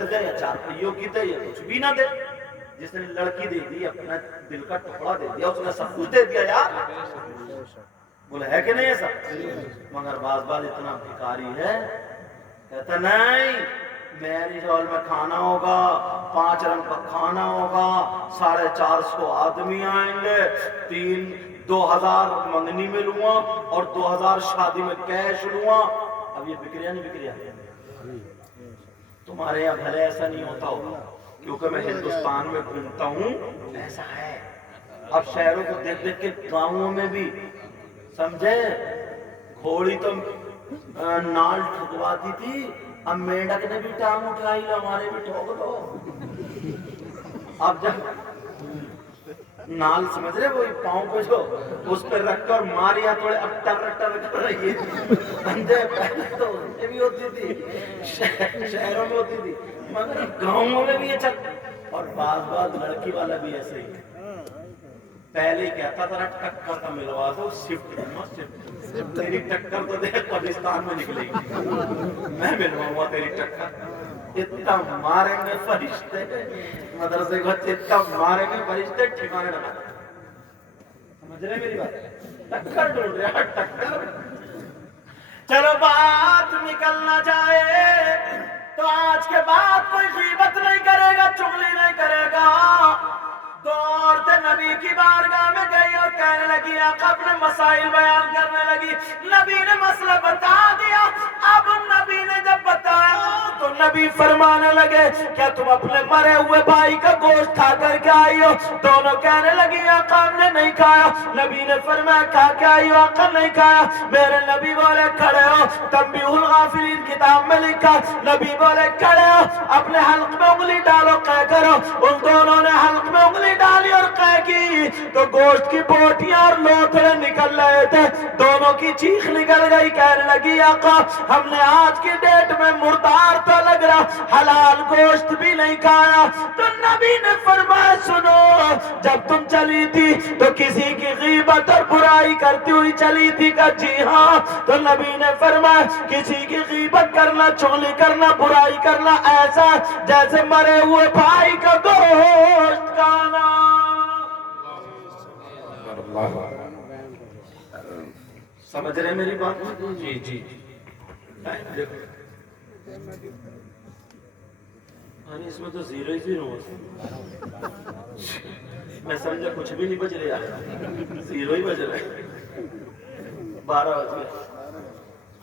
دے یا چار پہیوں کی دے یا کچھ بھی نہ دے. جس نے لڑکی دے دی اپنا دل کا ٹکڑا دے دیا, اس نے سب کچھ دے دیا یار. بولے ہے کہ نہیں ایسا؟ مگر بعض اتنا بھکاری ہے, کہتا نہیں میرج ہال میں کھانا ہوگا, 5 رنگ کا کھانا ہوگا, 450 آدمی آئیں گے, 2000 منگنی میں لوں گا اور 2000 شادی میں کیش لوں گا. اب یہ بکریا نہیں بکریا؟ تمہارے یہاں بھلے ایسا نہیں ہوتا ہوگا, کیونکہ میں ہندوستان میں گھومتا ہوں, ایسا ہے. اب شہروں کو دیکھ دیکھ کے گاؤں میں بھی سمجھے, گھوڑی تو نال ٹھکواتی تھی, اب میڈک نے بھی ٹانگ اٹھائی, ہمارے بھی ٹھوک دو. اب جب نال سمجھ رہے وہی پاؤں پہ جو اس پہ رکھ کر ماریا توڑے, اب ٹر ٹر کر رہی ہے. بندے پہلے تو ان کے بھی ہوتی تھی, شہروں میں ہوتی تھی, مگر گاؤں میں بھی یہ چل. اور بعض لڑکی والا بھی ایسے ہی پہلے کہتا تھا ٹکر کا ملوا دو, شفٹ تیری ٹکر تو دیکھ پاکستان میں نکلے گی, میں ملواؤں گا تیری ٹکر. اتنا ماریں گے فرشتے مدرسے کو, اتنا ماریں گے فرشتے ٹھکانے لگا. سمجھ رہے میری بات؟ ٹکر ڈھونڈ رہے, ٹکر. چلو بات نکل نہ جائے تو آج کے بعد کوئی غیبت نہیں کرے گا, چغلی نہیں کرے گا. دو عورتیں نبی کی بارگاہ میں گئی اور کہنے لگی, آقا اپنے مسائل بیان کرنے لگی. نبی نے مسئلہ بتا دیا. اب نبی نے جب بتایا تو نبی فرمانے لگے, کیا تم اپنے مرے ہوئے بھائی کا گوشت کھا کر کے آئی ہو؟ دونوں کہنے لگی, آقا ہم نے نہیں کھایا. نبی نے فرمایا, کھا کے آئی ہو؟ آقا نہیں کھایا. میرے نبی بولے, کھڑے ہو. تنبیہ الغافلین کتاب میں لکھا, نبی بولے کھڑے ہو, اپنے حلق میں انگلی ڈالو, قے کرو. ان دونوں نے حلق میں انگلی ڈالی اور قے کی تو گوشت کی بوٹیاں اور لوتھڑے نکل رہے تھے. دونوں کی چیخ نکل گئی, کہنے لگی, آقا ہم نے آج کی ڈیٹ میں مردار تو لگ رہا, حلال گوشت بھی نہیں کھایا. تو نبی نے فرمایا, سنو, جب تم چلی تھی تو کسی کی غیبت اور برائی کرتی ہوئی چلی تھی؟ کہ جی ہاں. تو نبی نے فرمایا, کسی کی غیبت کرنا, چغلی کرنا, برائی کرنا ایسا جیسے مرے ہوئے بھائی کا گوشت کھانا. سمجھ رہے میری بات؟ جی جی. اس میں تو 0 ہی 0 ہو, میں سمجھا کچھ بھی نہیں بج رہا, 0 ہی بج رہا ہے. 12 بج گئے,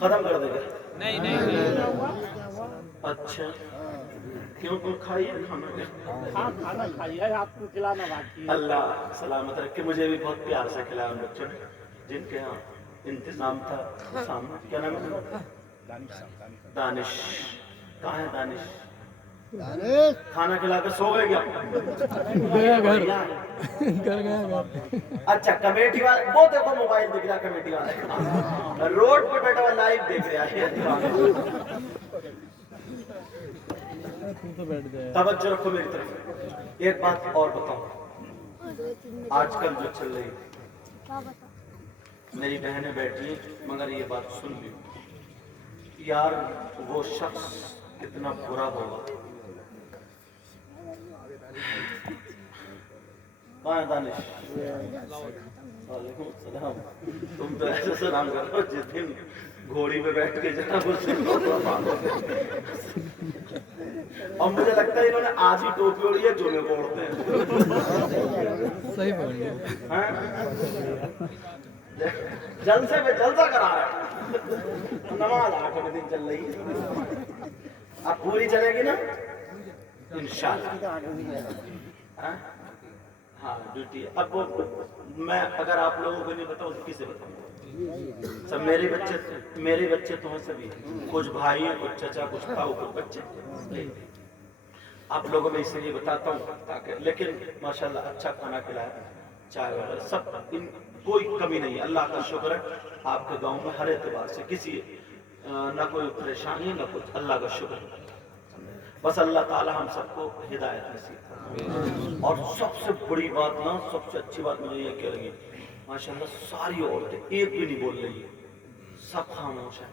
ختم کر دے گا؟ نہیں. اچھا, کیوں کوئی کھائیے کھانا کھائیے, آپ کو کھلانا باقی ہے. اللہ سلامت رکھے. مجھے بھی بہت پیار سے کھلایا ان بچوں نے, جن کے ہاں انتظام تھا سامنے. کیا نام ہے؟ دانش. کہاں ہے دانش؟ کھانا کھلا کے سو گئے کیا؟ گھر. اچھا, کمیٹی والے وہ دیکھو موبائل دکھ رہا, کمیٹی والے روڈ پہ بیٹھا ہوا لائیو دیکھ رہا ہے. توجہ رکھو میری طرف. ایک بات اور بتاؤں, آج کل جو چل رہی, میری بہنیں بیٹھی ہیں, مگر یہ بات سن لی یار, وہ شخص کتنا برا ہوگا. کہاں ہے دانش؟ وعلیکم السلام. تم تو ایسے سلام کر رہے ہو جس دن گھوڑی پہ بیٹھ کے جانا. اور مجھے لگتا ہے انہوں نے آج ہی ٹوپی اوڑھی ہے, جو میں اوڑھتے ہیں. صحیح بول رہے ہیں. جلسے میں جلسہ کرا رہے ہیں, نماز 8 بجے چل رہی ہے, اب پوری چلے گی نا انشاءاللہ. ہاں ڈیوٹی. اب میں اگر آپ لوگوں کو نہیں بتاؤں تو کسے بتاؤں؟ سب میرے بچے تو ہیں سبھی, کچھ بھائی ہیں, کچھ چچا, کچھ تاؤ, کچھ بچے. آپ لوگوں میں اسی لیے بتاتا ہوں تاکہ, لیکن ماشاءاللہ اچھا کھانا کھلایا, چائے وغیرہ سب, کوئی کمی نہیں ہے. اللہ کا شکر ہے, آپ کے گاؤں میں ہر اعتبار سے کسی نہ کوئی پریشانی نہ کچھ. اللہ کا شکر ہے. بس اللہ تعالی ہم سب کو ہدایت نصیب کرے. اور سب سے بڑی بات نا, سب سے اچھی بات مجھے یہ کہہ رہی ہے, ماشاءاللہ ساری عورتیں ایک بھی نہیں بول رہی ہے, سب خاموش ہیں.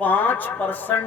5%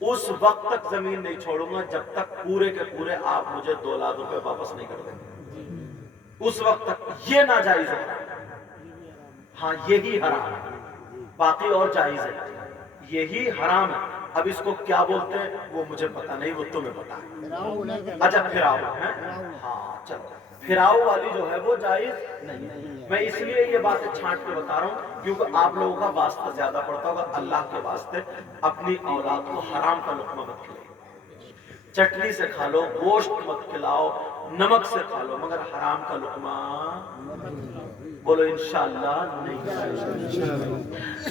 اس وقت تک زمین نہیں چھوڑوں گا جب تک پورے کے پورے آپ مجھے 2 لاکھ روپے واپس نہیں کر دیں گے، اس وقت تک یہ ناجائز ہے۔ ہاں یہی حرام ہے، باقی اور جائز ہے، یہی حرام ہے۔ اب اس کو کیا بولتے ہیں وہ مجھے پتا نہیں، وہ تمہیں پتا ہے۔ اچھا پھراؤ ہے، ہاں چلو پھراؤ والی جو ہے وہ جائز نہیں ہے۔ میں اس لیے یہ باتیں چھانٹ کے بتا رہا ہوں کیونکہ آپ لوگوں کا واسطہ زیادہ پڑتا ہوگا۔ اللہ کے واسطے اپنی اولاد کو حرام کا لقمہ مت کھلاؤ، چٹنی سے کھا لو، گوشت مت کھلاؤ، نمک سے کھا لو، مگر حرام کا لقمہ بولو انشاءاللہ نہیں۔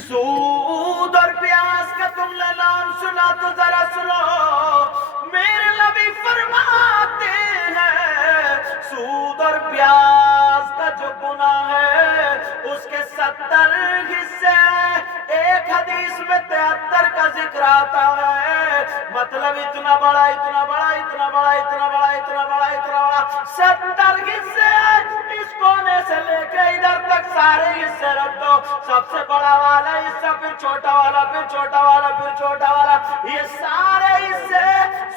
سود اور پیاز کا تم نے نام سنا تو ذرا سنو، میرے نبی فرماتے ہیں سود اور پیاز کا جو گناہ ہے اس کے 70 حصے، ایک حدیث میں 73 کا ذکر آتا ہے۔ مطلب اتنا بڑا اتنا بڑا اتنا بڑا اتنا بڑا اتنا بڑا اتنا بڑا 70 حصے، اس کونے سے لے کے ادھر تک سارے حصے رکھ دو، سب سے بڑا والا حصہ، پھر چھوٹا والا، پھر چھوٹا والا، پھر چھوٹا والا، یہ سارے حصے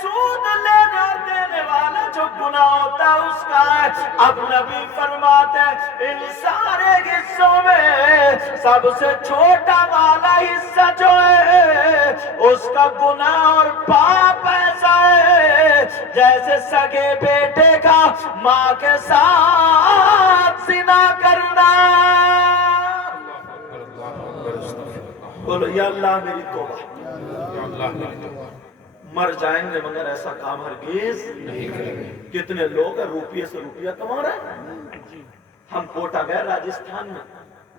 سود لینے اور دینے والا جو گناہ ہوتا ہے اس کا ہے۔ اب نبی فرماتے ہیں ان سارے حصوں میں سب سے چھوٹا والا حصہ جو ہے اس کا گناہ اور پاپ ایسا ہے جیسے سگے بیٹے کا ماں کے ساتھ زنا کرنا۔ بولو یا اللہ میری توبہ، مر جائیں گے مگر ایسا کام ہرگز نہیں کریں گے۔ کتنے لوگ ہیں روپیے سے روپیہ کما رہے ہیں۔ ہم کوٹا گئے راجستھان میں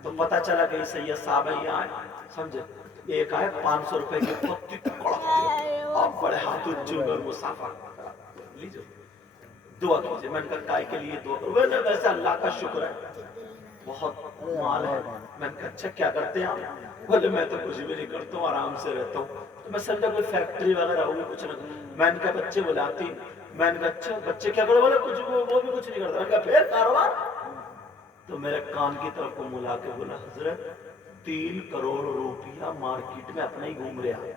تو پتا چلا کہ سید صاحب یہاں آئے، سمجھے ایک آئے 500 روپے کی پتی اور بڑے ہاتھ اونچے میں مسافر لیجو دعا کیجیے۔ میں نے کہا کائے کے لیے دعا کرو؟ ویسے اللہ کا شکر ہے بہت مال ہے۔ میں نے کہا اچھا کیا کرتے ہیں آپ؟ بولے میں تو کچھ بھی نہیں کرتا ہوں، آرام سے رہتا ہوں۔ تو میں سمجھا کوئی فیکٹری وغیرہ ہوگی کچھ نہ۔ میں نے کہا بچے بلاتی، میں نے کہا اچھا بچے کیا کرو؟ بولے کچھ وہ بھی کچھ نہیں کرتا۔ میں نے کہا پھر کاروبار؟ تو میرے کان کی طرف کو ملا کے بولا حضرت 3 کروڑ روپیہ مارکیٹ میں اپنا ہی گھوم رہا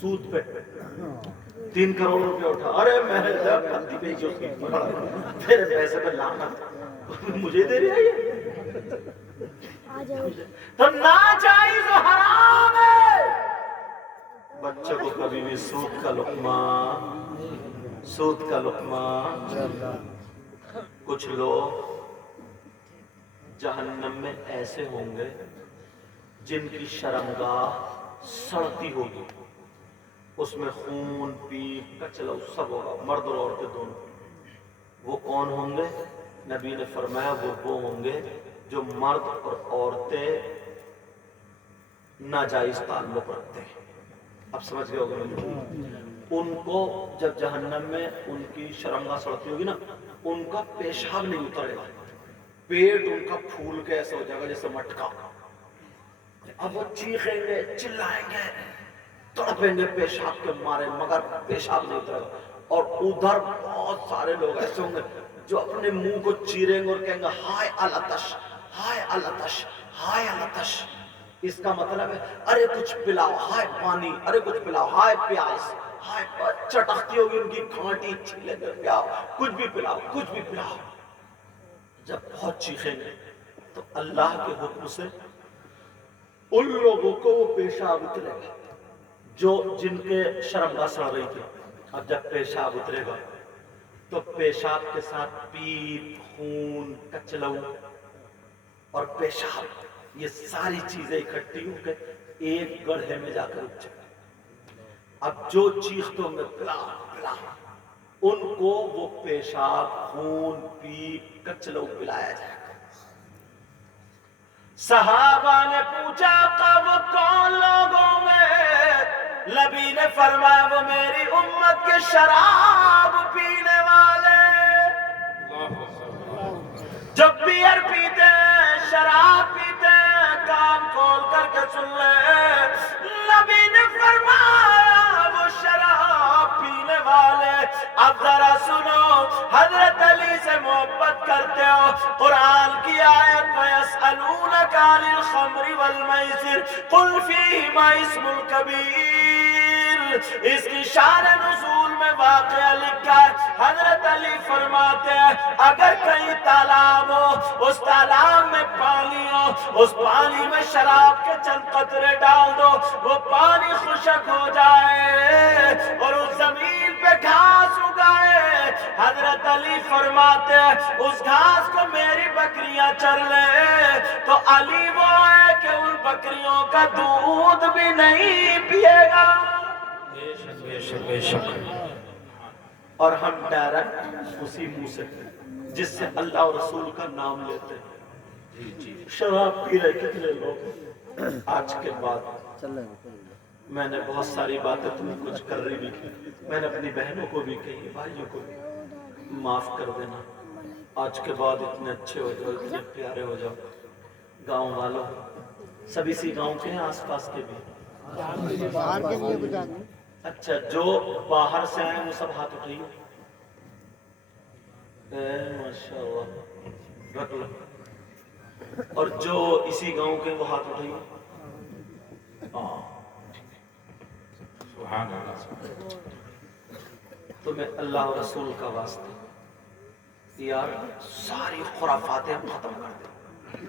سود پہ 3 کروڑ روپیہ اٹھا۔ ارے میں نے پتی بھیجی اس کی پکڑا، تیرے پیسے پہ لانا مجھے دے رہی ہے یہ؟ تو ناجائز و حرام ہے۔ بچوں کو کبھی بھی سود کا لقمہ، سود کا لقمہ۔ کچھ لوگ جہنم میں ایسے ہوں گے جن کی شرمگاہ سڑتی ہوگی، اس میں خون پیپ کچلو سب ہوگا، مرد اور عورتیں دونوں۔ وہ کون ہوں گے؟ نبی نے فرمایا وہ ہوں گے جو مرد اور عورتیں ناجائز تعلق رکھتے ہیں۔ اب سمجھ گئے ہوگے مجھے؟ ان کو جب جہنم میں ان کی شرمگاہ سڑتی ہوگی نا، ان کا پیشاب نہیں اترے گا، پیٹ ان کا پھول کے ایسا ہو جائے گا جیسے مٹکا۔ اب وہ چیخیں گے، چلائیں گے، تڑپیں گے پیشاب کے مارے، مگر پیشاب نہیں اترے گا۔ اور ادھر بہت سارے لوگ ایسے ہوں گے جو اپنے منہ کو چیریں گے اور کہیں گے ہائے الاتش، ہائے الاتش، ہائے الاتش۔ اس کا مطلب ہے ارے کچھ پلاؤ، ہائے پانی، ارے کچھ پلاؤ، ہائے پیاس، ہائے چٹکتی ہوگی ان کی کھانٹی، چھیلے گے پیاؤ، کچھ بھی پلاؤ، کچھ بھی پلاؤ۔ جب بہت چیخیں گے تو اللہ کے حکم سے ان لوگوں کو وہ پیشاب اترے گا جو جن کے شرمگاہ سڑ رہی تھی۔ اب جب پیشاب اترے گا تو پیشاب کے ساتھ پیپ، خون، کچلو اور پیشاب، یہ ساری چیزیں اکٹھی ہو کے ایک گڑھے میں جا کر رک جائیں۔ اب جو چیختے ہوں گے پلا پلا، ان کو وہ پیشاب، خون، پیپ، کچلو پلایا جائے گا۔ صحابہ نے پوچھا کب کون لوگ ہوں گے؟ نبی نے فرمایا وہ میری امت کے شراب پینے والے، جب بیئر پیتے ہیں، شراب پیتے ہیں، کان کھول کر کے سن لے، نبی نے فرمایا وہ شراب پینے والے۔ اب ذرا سنو، حضرت علی سے محبت کرتے ہو، قرآن کی آیت وَيَسْأَلُونَكَ عَنِ الْخَمْرِ وَالْمَيْسِرِ قُلْ فِيهِمَا اسْمٌ كَبِيرٌ اس کی شان نزول میں واقعہ لکھا ہے. حضرت علی فرماتے ہیں اگر کہیں تالاب ہو، اس تالاب میں پانی ہو، اس پانی میں شراب کے چند قطرے ڈال دو، وہ پانی خشک ہو جائے اور اس زمین پہ گھاس اگائے. حضرت علی فرماتے ہیں اس گھاس کو میری بکریاں چر لے تو علی وہ ہے کہ ان بکریوں کا دودھ بھی نہیں پیے گا. بے شک. اور ہم ڈائریکٹ اسی منہ سے جس سے اللہ اور رسول کا نام لیتے ہیں شراب پی رہے کتنے لوگ. آج کے بعد میں نے بہت ساری باتیں تمہیں کچھ کر رہی بھی کی، میں نے اپنی بہنوں کو بھی کہی، بھائیوں کو بھی معاف کر دینا. آج کے بعد اتنے اچھے ہو جاؤ، اتنے پیارے ہو جاؤ. گاؤں والوں سب اسی گاؤں کے ہیں، آس پاس کے بھی. اچھا جو باہر سے آئے وہ سب ہاتھ اٹھائیے. ماشاء اللہ رکھ لو. اور جو اسی گاؤں کے وہ ہاتھ اٹھائیے. سبحان اللہ. تمہیں اللہ و رسول کا واسطہ یار ساری خرافاتیں ہم ختم کر دیں.